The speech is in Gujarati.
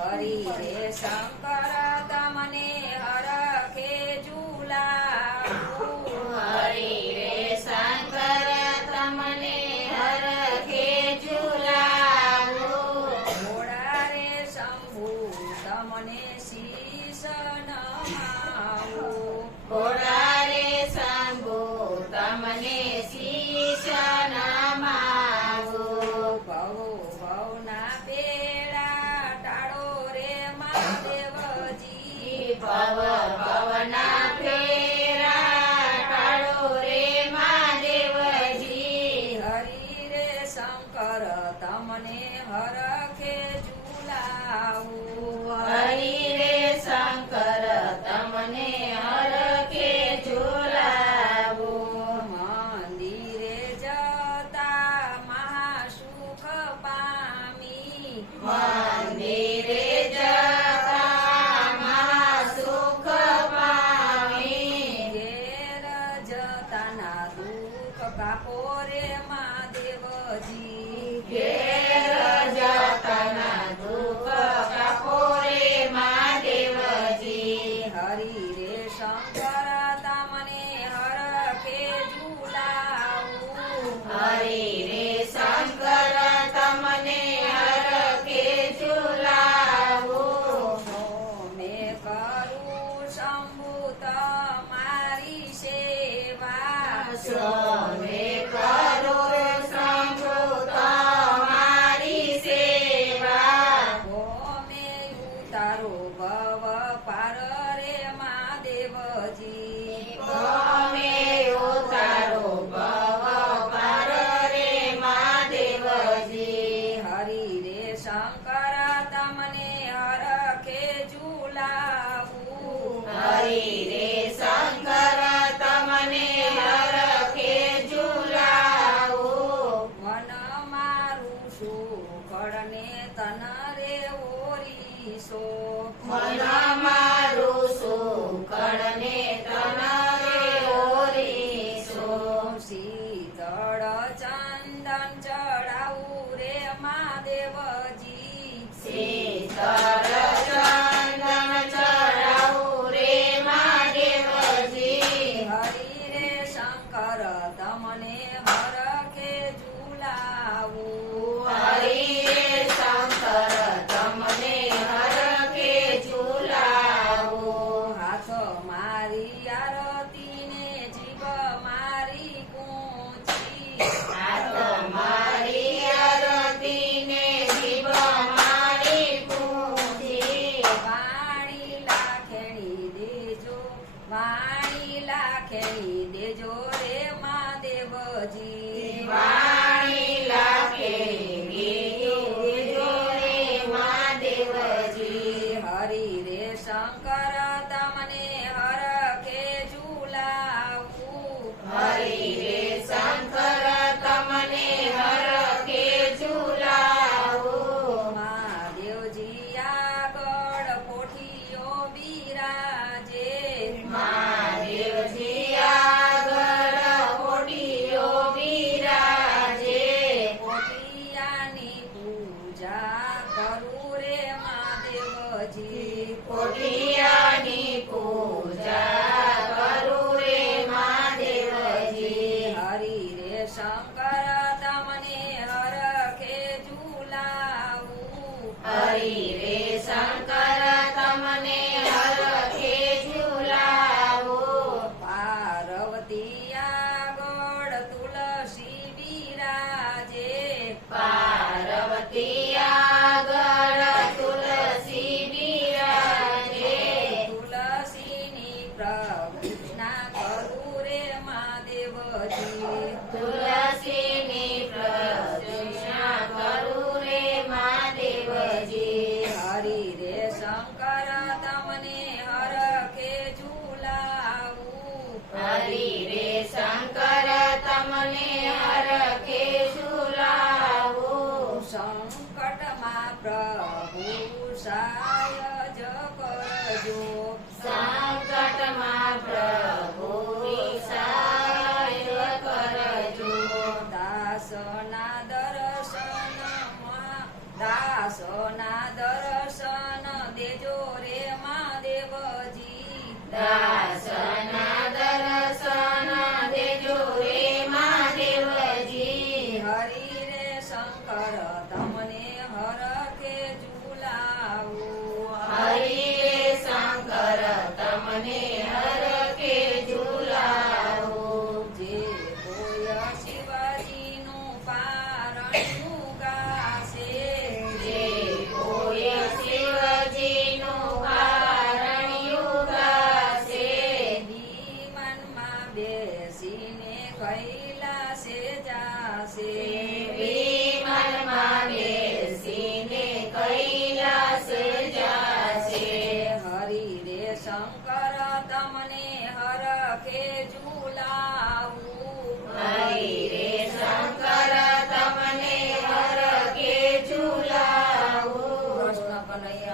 હરિ રે શંકર તમને હરખે ઝુલાવું. હરિ રે શંકર તમને હરખે ઝુલાવું. ઘોડા રે શંભુ તમને શીશ નમાવું. ઘોડા રે શંભુ તમને શીશ નમાવું. ભવો ભવના બેડા ટાળો રે મહાદેવજી. ભવ ભવના ફેરા ટાળો રે મહાદેવજી. હરિ રે શંકર તમને હરખે ઝુલાવું. હરિ રે શંકર તમને હરખે ઝુલાવું. મંદિરે જતા મહાસુખ પામી. મંદિરે જતા મહાસુખ પામી. ઘેર જતાના દુઃખ કાપો રે મહાદેવજી. ઘેર જતાના દુઃખ કાપો રે મહાદેવજી. હરિ રે શંકર તમને હરખે ઝુલાવું. હરિ રે શંકર તમને હરખે ઝુલાવું. મે કરું શંભુ તમારી સેવા. સોમે કરો શંભુ તમારી સેવા. ભોમે ઉતારો ભવ પાર રે મહાદેવજી. ભોમે ઉતારો ભવ પાર રે મહાદેવજી. હરિ રે શંકર તમને હરખે ઝુલાવું. હરિ રે શંકર તમને હરખે ઝુલાવું. મન મારું સુખડને તન રે ઓરીશો. મન મારું સુખડને તન રે ઓરીશો. શીતળ ચંદન ચડાવું રે મહાદેવજી. શીતળ ચંદન ચડાવું રે મહાદેવજી. હરિ રે શંકર તમને હરખે ઝુલાવું. હરિ રે શંકર તમને હરખે ઝુલાવું. હાથ મારી આરતીને જીવ મારી પૂંછી. હાથ મારી આરતીને જીવ મારી પૂંછી. વાણી લાખેણી દેજો, વાણી લાખેણી દેજો રે મહાદેવજી. વાણી લાખે દેજો રે મહાદેવજી. હરિ રે શંકર તમને હરખે ઝુલાવું. હરિ રે શંકર તમને હરખે ઝુલાવું. મહાદેવજી આગળ પોઠીઓ બિરાજે. મહાદેવજી આગળ કોટીઓ બિરાજે. પોઠિયાની પૂજા કરું રે મહાદેવજી. કોટિયાની પૂજા કરું રે મહાદેવજી. હરિ રે શંકર તમને હરખે ઝુલાવું. હરિ રે શંકર તમને હરખે ઝુલાવું. પાર્વતી આગળ તુલસી બિરાજે. પાર્વતી આગળ તુલસી બિરાજે. તુલસીની પ્રભુના કરું રે મહાદેવજી. તુલસીની પ્રદક્ષિણા કરું રે મહાદેવજી. હરિ રે શંકર તમને હરખે ઝુલાવું. હરિ રે શંકર તમને હરખે ઝુલાવું. સંકટમાં પ્રભુ સાયજ કરજો. સંકટમાં પ્રભુ સહાય કરજો. દાસના દર્શન દેજો રે મહાદેવજી દાસના દર્શન દેજો રે મહાદેવજી હરિ રે શંકર તમને હરખે ઝુલાવું હરિ રે શંકર તમને હરખે ઝુલાવો જે કોઈ શિવાજીનું પારણું ગાશે જે કોઈ શિવજીનું પારણ્યું ગાશે વિમાનમાં બેસીને કૈલાસે જાશે વિમાનમાં બેસીને કૈલાસ જાશે હરિ રે શંકર તમને હરખે ઝુલાવું હરિ રે શંકર તમને હરખે ઝુલાવો કૃષ્ણ કનૈયા